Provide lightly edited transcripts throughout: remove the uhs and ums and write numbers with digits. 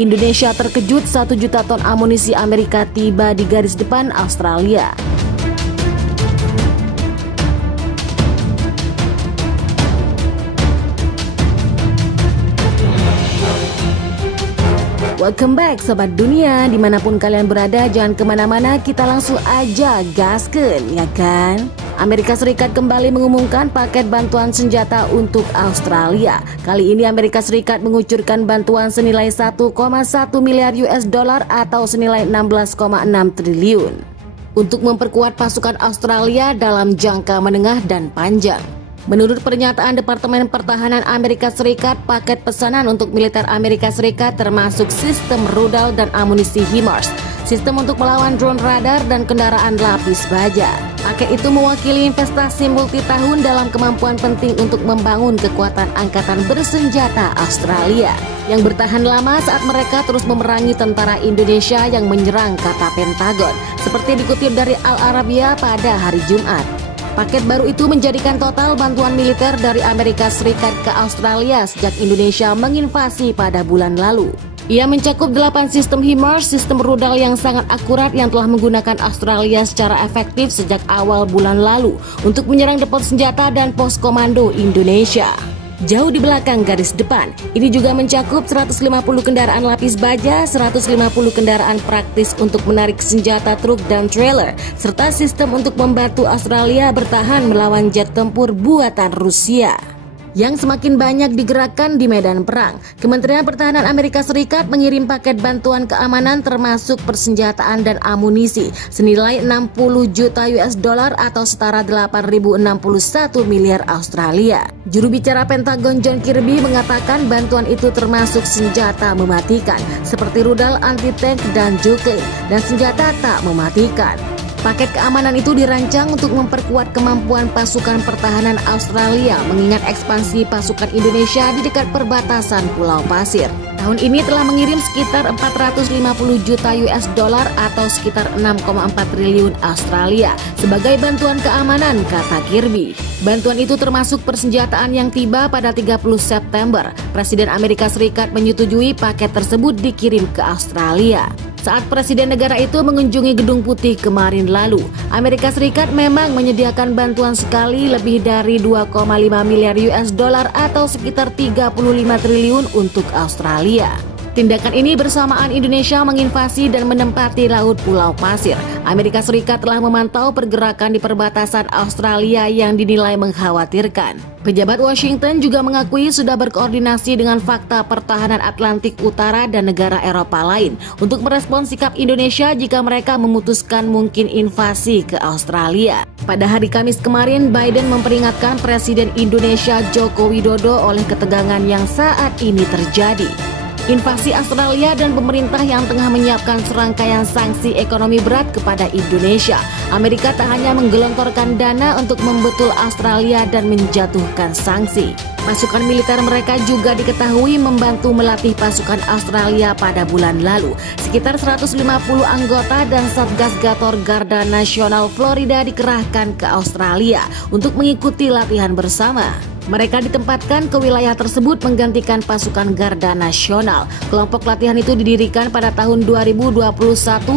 Indonesia terkejut 1 juta ton amunisi Amerika tiba di garis depan Australia. Welcome back Sobat Dunia, dimanapun kalian berada jangan kemana-mana, kita langsung aja gaskeun ya kan. Amerika Serikat kembali mengumumkan paket bantuan senjata untuk Australia. Kali ini Amerika Serikat mengucurkan bantuan senilai 1,1 miliar US dollar atau senilai 16,6 triliun untuk memperkuat pasukan Australia dalam jangka menengah dan panjang. Menurut pernyataan Departemen Pertahanan Amerika Serikat, paket pesanan untuk militer Amerika Serikat termasuk sistem rudal dan amunisi HIMARS, sistem untuk melawan drone radar dan kendaraan lapis baja. Paket itu mewakili investasi multitahun dalam kemampuan penting untuk membangun kekuatan angkatan bersenjata Australia yang bertahan lama saat mereka terus memerangi tentara Indonesia yang menyerang, kata Pentagon, seperti dikutip dari Al Arabiya pada hari Jumat. Paket baru itu menjadikan total bantuan militer dari Amerika Serikat ke Australia sejak Indonesia menginvasi pada bulan lalu. Ia mencakup 8 sistem HIMARS, sistem rudal yang sangat akurat yang telah menggunakan Australia secara efektif sejak awal bulan lalu untuk menyerang depot senjata dan pos komando Indonesia jauh di belakang garis depan. Ini juga mencakup 150 kendaraan lapis baja, 150 kendaraan praktis untuk menarik senjata truk dan trailer, serta sistem untuk membantu Australia bertahan melawan jet tempur buatan Rusia yang semakin banyak digerakkan di medan perang. Kementerian Pertahanan Amerika Serikat mengirim paket bantuan keamanan termasuk persenjataan dan amunisi senilai 60 juta US dollar atau setara 8.061 miliar Australia. Juru bicara Pentagon John Kirby mengatakan bantuan itu termasuk senjata mematikan seperti rudal anti-tank dan Juklin dan senjata tak mematikan. Paket keamanan itu dirancang untuk memperkuat kemampuan pasukan pertahanan Australia mengingat ekspansi pasukan Indonesia di dekat perbatasan Pulau Pasir. Tahun ini telah mengirim sekitar 450 juta US dollar atau sekitar 6,4 triliun Australia sebagai bantuan keamanan, kata Kirby. Bantuan itu termasuk persenjataan yang tiba pada 30 September. Presiden Amerika Serikat menyetujui paket tersebut dikirim ke Australia saat Presiden negara itu mengunjungi Gedung Putih kemarin lalu. Amerika Serikat memang menyediakan bantuan sekali lebih dari 2,5 miliar US dollar atau sekitar 35 triliun untuk Australia. Tindakan ini bersamaan Indonesia menginvasi dan menempati Laut Pulau Pasir. Amerika Serikat telah memantau pergerakan di perbatasan Australia yang dinilai mengkhawatirkan. Pejabat Washington juga mengakui sudah berkoordinasi dengan Fakta Pertahanan Atlantik Utara dan negara Eropa lain untuk merespons sikap Indonesia jika mereka memutuskan mungkin invasi ke Australia. Pada hari Kamis kemarin, Biden memperingatkan Presiden Indonesia Joko Widodo oleh ketegangan yang saat ini terjadi. Invasi Australia dan pemerintah yang tengah menyiapkan serangkaian sanksi ekonomi berat kepada Indonesia. Amerika tak hanya menggelontorkan dana untuk membetul Australia dan menjatuhkan sanksi. Pasukan militer mereka juga diketahui membantu melatih pasukan Australia pada bulan lalu. Sekitar 150 anggota dan Satgas Gator Garda Nasional Florida dikerahkan ke Australia untuk mengikuti latihan bersama. Mereka ditempatkan ke wilayah tersebut menggantikan pasukan Garda Nasional. Kelompok latihan itu didirikan pada tahun 2021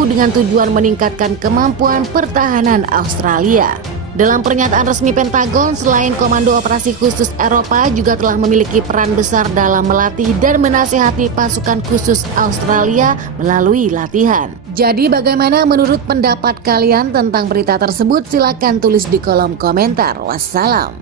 dengan tujuan meningkatkan kemampuan pertahanan Australia. Dalam pernyataan resmi Pentagon, selain Komando Operasi Khusus Eropa juga telah memiliki peran besar dalam melatih dan menasihati pasukan khusus Australia melalui latihan. Jadi bagaimana menurut pendapat kalian tentang berita tersebut? Silakan tulis di kolom komentar. Wassalam.